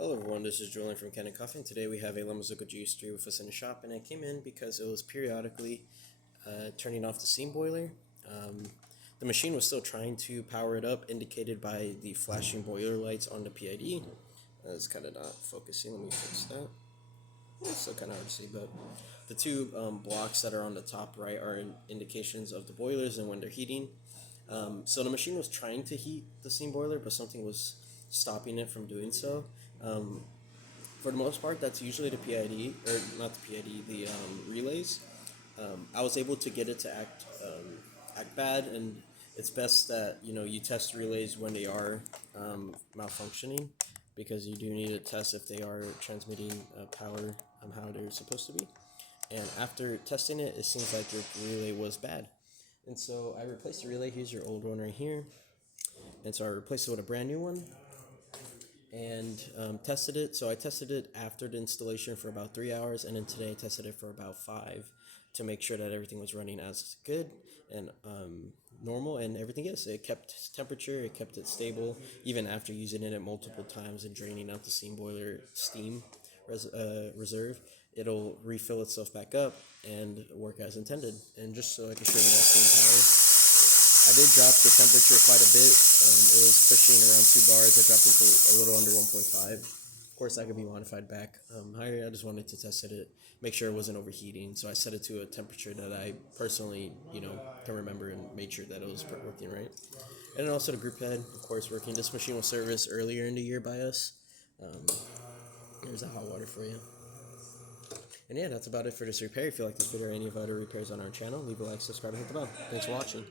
Hello everyone, this is Julian from Kanen Coffee, and today we have a Marzocco GS3 with us in the shop, and it came in because it was periodically turning off the steam boiler. The machine was still trying to power it up, indicated by the flashing boiler lights on the PID. It's kind of not focusing, let me fix that. It's still kind of hard to see, but the two blocks that are on the top right are indications of the boilers and when they're heating. So the machine was trying to heat the steam boiler, but something was stopping it from doing so. For the most part, that's usually the PID, or not the PID, the relays. I was able to get it to act bad, and it's best that you test relays when they are malfunctioning, because you do need to test if they are transmitting power how they're supposed to be. And after testing it, it seems like your relay was bad, and so I replaced the relay. Here's your old one right here, and so I replaced it with a brand new one and tested it. So I tested it after the installation for about 3 hours, and then today I tested it for about 5 to make sure that everything was running as good and normal, and everything is. It kept temperature, it kept it stable, even after using it multiple times and draining out the steam boiler steam reserve. It'll refill itself back up and work as intended. And just so I can show you that steam power, I did drop the temperature quite a bit. It was pushing around 2 bars. I dropped it to a little under 1.5. Of course, that could be modified back higher. I just wanted to test it, make sure it wasn't overheating. So I set it to a temperature that I personally, can remember, and made sure that it was working right. And then also the group head, of course, working. This machine was serviced earlier in the year by us. There's that hot water for you. And yeah, that's about it for this repair. If you like this video or any of our other repairs on our channel, leave a like, subscribe, and hit the bell. Thanks for watching.